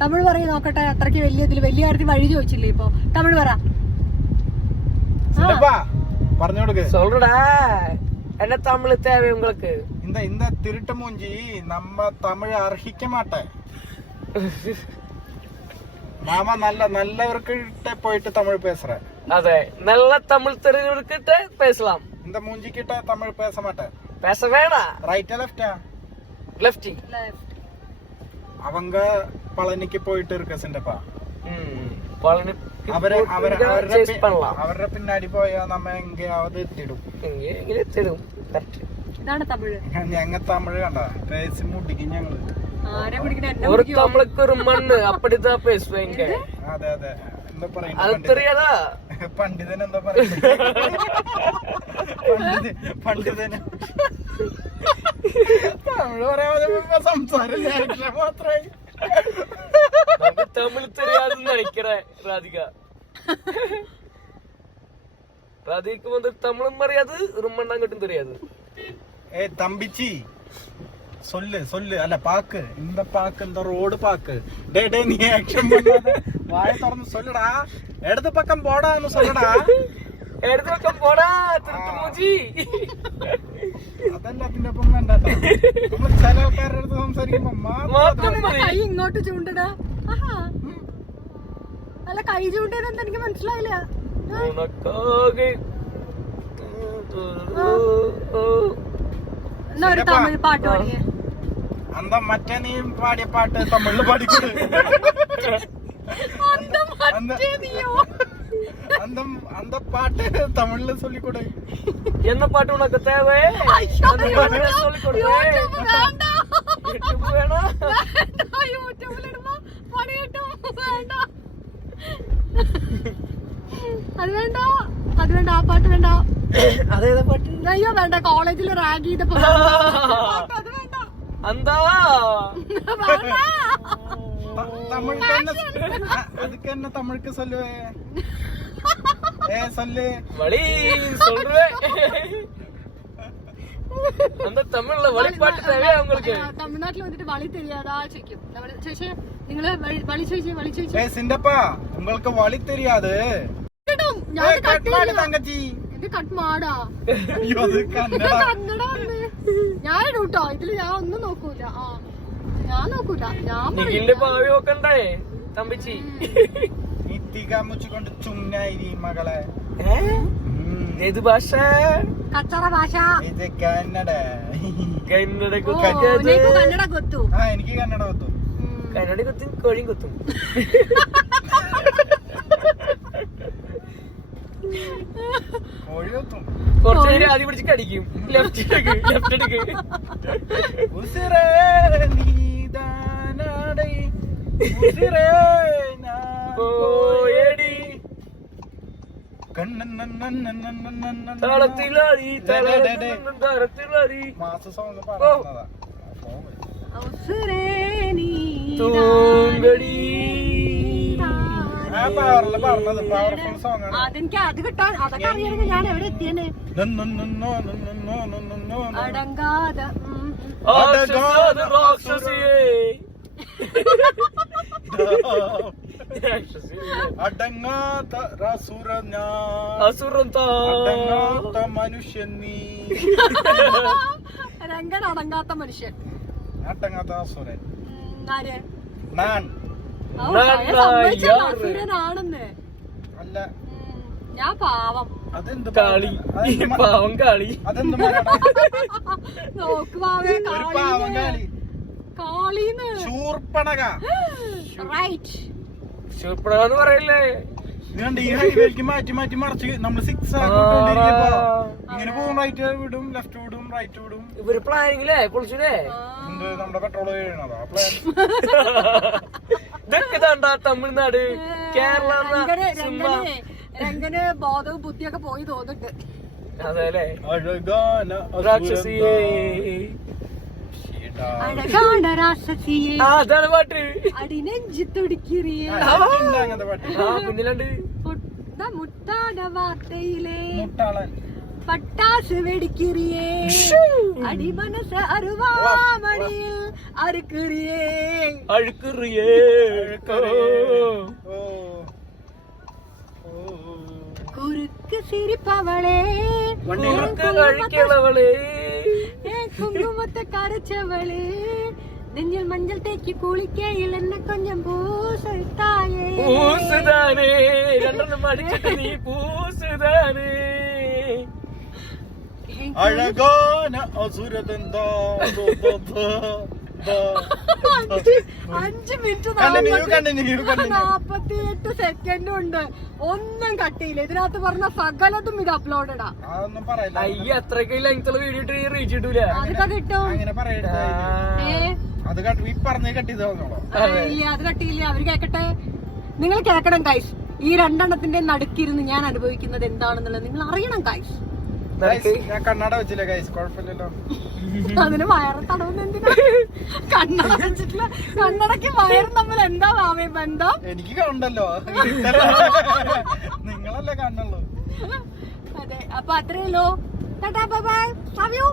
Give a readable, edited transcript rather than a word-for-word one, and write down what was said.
തമിഴ് പറയ നോക്കട്ടെ. അത്രയ്ക്ക് വലിയ കാര്യത്തിൽ വഴി ചോദിച്ചില്ലേ ഇപ്പൊ. തമിഴ് പറ. പറഞ്ഞു കൊടുക്ക്. சொல்றடா என்ன தமிழ் தேவை உங்களுக்கு? இந்த திருட்டு மூஞ்சி நம்ம தமிழ் அர்ஹிக்க மாட்டேன். நாம நல்லவர்கிட்ட போயிட்டு தமிழ் பேசுறேன். அதே நல்ல தமிழ் தெரிஞ்சவர்கிட்ட பேசலாம். இந்த மூஞ்சி கிட்ட தமிழ் பேச மாட்டேன். பேச வேணாம். ரைட்டா லெஃப்டா? லெஃப்டி. அவங்க பழனிக்கு போயிட்டு இருக்க சிண்டப்பா. பழனி അവരുടെ പിന്നാടി പോയാ നമ്മ എങ്കയാവത് എത്തിടും. ഇതാണ് തമിഴ്. ഞങ്ങ തമിഴ് കണ്ട പേசி മുടിക്ക് ഞങ്ങള് ஒரு தமிழுக்கு ஒரு மண்ணு அப்படிதான் பேசுவேங்க. അതെ അതെ. എന്താ പറയുന്നത് അത് தெரியாதா? പണ്ഡിതൻ എന്താ പറയുന്നത്? പണ്ഡിതന് തമിഴ് പറയാതെ സംസാരം മാത്രമായി. தமிழ் தெரியாதுன்னு நினைக்கிறேன் ராதிகா. ராதிகாக்கு வந்து தமிழும் தெரியாது, மண்ணாங்கட்டும் தெரியாது. ஏய் தம்பிச்சி சொல்லு அல்ல பாக்கு. இந்த பாக்கு இந்த ரோடு பாக்கு. டே நீ ஆக்ஷன் பண்ணாத. வாயை திறந்து சொல்லுடா. இடது பக்கம் போடான்னு சொல்லுடா. இடது பக்கம் போடா திருட்டு மூஞ்சி. അതല്ല അതിന്റെ ഒപ്പം വേണ്ടാട്ടോ. നമ്മള് ചില ആൾക്കാരുടെ അടുത്ത് സംസാരിക്കുമ്പോ കൈ ഇങ്ങോട്ട് ചൂണ്ടടാ. അല്ല കൈ ചൂണ്ടേനെന്താ എനിക്ക് മനസ്സിലായില്ല. എന്നാ ഒരു തമിഴ് പാട്ട് പാടിയേ. അന്താ മറ്റേ നീ പാടിയ പാട്ട് തമിഴില് പാടിക്കൂടെ? அந்த பாட்டு தமிழ்ல சொல்லி கொடு. என்ன பாட்டு உனக்கு தேவை? அந்த பாட்டு சொல்லி கொடு. யூடியூப் வேணாம். யூடியூப்ல இடுமா பாடிட்டோம். வேண்டாம். അത് വേണ്ട ആ പാട്ട് വേണ്ട. അതേതാ പാട്ട്? അയ്യോ വേണ്ട. കോളേജിൽ റാഗ് ചെയ്തപ്പോ അത് വേണ്ട. അന്താ தமிழுக்கு அதுக்கு என்ன தமிழுக்கு சொல்லுவே? சொல்லு வழி சொல்றேன். அந்த தமிழ்ல வழிபாட்டு தேவையா உங்களுக்கு? தமிழ்நாட்டுல வந்துட்டு வழி தெரியாதா ചോദിക്കും. ചേച്ചി നിങ്ങള് വഴി ചോദിച്ചു. சிண்டப்பா உங்களுக்கு வழி தெரியாது. തങ്കച്ചി ഇത് കട്ട് മാടാ. അയ്യോ അത് കന്നഡ. ഞാൻ ഇടൂട്ടോ. ഇതില് ഞാൻ ഒന്നും നോക്കൂല. ഞാൻ നോക്കൂല. നിഖിലിന്റെ ഭാവി നോക്കണ്ടേ തമ്പിച്ചി? നിത്തിക മുച്ചുകൊണ്ട് ചുമ്നായി മകളെ. ഏത് ഭാഷ? കച്ചറ ഭാഷ. ഇത് കന്നഡ. കന്നഡ ಗೊತ್ತು. എനിക്ക് കന്നഡ ಗೊತ್ತು. കന്നഡ കൊത്തും കോഴിയും കൊത്തും. കോഴി കൊത്തും. കുറച്ചു നേരം ആദ്യം പിടിച്ച് കടിക്കും. ലെഫ്റ്റ് എടുക്ക്. ഉസിരേ നീദാനടൈ ഉസിരേ പോയടി താളത്തിലാടി താളത്തിലാടി മാസ സോങ് പാടുന്നതാ. തൂങ്കടി പറഞ്ഞത് പവർഫുൾ സോങ് ആണ്. അതെനിക്ക് അത് കിട്ടാൻ അതൊക്കെ അറിയണമെങ്കിൽ ഞാൻ എവിടെ എത്തിയേ. അടങ്കാതെ അടങ്ങാത്ത അസുരന്ത മനുഷ്യൻ നീ. രംഗൻ അടങ്ങാത്ത മനുഷ്യൻ. അടങ്ങാത്ത അസുരൻ ആര്? ഞാൻ അസുരനാണെന്ന് അല്ല. ഞാൻ പാവം. അതെന്ത് കാളി? പാവം കാളി. അതെന്ത് നോക്കുവാവേ പാവം കാളി? കാളീന്ന് ശൂർപ്പണക. റൈറ്റ്. ശൂർപ്പണകാന്ന് പറയല്ലേ? ഈ ഹൈവേക്ക് മാറ്റി മറിച്ച് നമ്മള് 6 ആക്കിക്കൊണ്ടിരിക്കുമ്പോ ഇങ്ങനെ പോകും. റൈറ്റ് വിടും, ലെഫ്റ്റ് വിടും, റൈറ്റ് വിടും. ഇവര് പ്ലാനിങ്ങില്ലേ പൊളിച്ചില്ലേ? എന്ത് നമ്മുടെ പെട്രോൾ വീഴണതാ പ്ലാൻ. ഇതൊക്കെ താണ്ടാ തമിഴ്നാട്, കേരള. രംഗന് ബോധവും ബുദ്ധിയൊക്കെ പോയി തോന്നുന്നുണ്ട്. അതെല്ലേ? അഴകാന രാക്ഷസിയേ. അഴകാന രാക്ഷസിയേ. അതാണ് പാട്ട്. അടിനെഞ്ചി തുടിക്കിറിയേ. പിന്നിലുണ്ട് മുട്ടാട വാർത്തയിലെ മുട്ടാളൻ പട്ടാസ് വെടിക്കിറിയേ. അടി മനസ്സ് അറുവാമണിയിൽ അറുക്കിറിയേ. അഴുക്കുറിയേ കുറുക്ക് സിരിപ്പവളെ കഴിക്കണവളേ കുങ്കുമത്തെ കരച്ചവളെ നെഞ്ഞിൽ മഞ്ഞൾ തേക്ക് കുളിക്കയിൽ എന്നെ കൊഞ്ചം പൂസത്തായേ പൂസുതാനേ രണ്ടെണ്ണം അടിച്ചിട്ട് നീ പൂസുതാനേ അഴകാന അസുരതെന്താ 5 മിനിറ്റ് continue. 48 സെക്കൻഡും ഉണ്ട്. ഒന്നും കട്ടിയില്ല. ഇതിനകത്ത് പറഞ്ഞ സകലതും ഇത് അപ്ലോഡഡാ. അതൊന്നും പറയില്ല. അയ്യ അത്രയ്ക്ക് ലെങ്ത്തുള്ള വീഡിയോ ഇട്ട് റീച്ച് കിട്ടൂല. അതൊക്കെ കിട്ടും. അങ്ങനെ പറയരുത്. അത് ഈ പറഞ്ഞേ കട്ട് ചെയ്ത് തന്നോളാം. ഇല്ല അത് കട്ടിയില്ല. അവര് കേക്കട്ടെ. നിങ്ങൾ കേക്കണം ഗൈസ്. ഈ രണ്ടെണ്ണത്തിന്റെ നടുക്കിരുന്ന് ഞാൻ അനുഭവിക്കുന്നത് എന്താണെന്നുള്ളത് നിങ്ങൾ അറിയണം ഗൈസ്. ഞാൻ കണ്ണട വെച്ചില്ല ഗൈസ്, കുഴപ്പമില്ലല്ലോ. അതിന് വയറ് തടവുന്ന എന്തിനാ? കണ്ണട വെച്ചിട്ടില്ല. കണ്ണടക്ക് വയറും തമ്മിൽ എന്താ ഭാവേ ബന്ധം? എനിക്ക് കണ്ടല്ലോ, നിങ്ങളല്ലേ കാണുള്ളൂ. അതെ, അപ്പൊ അത്രയല്ലോ. Tata bye bye. Love U.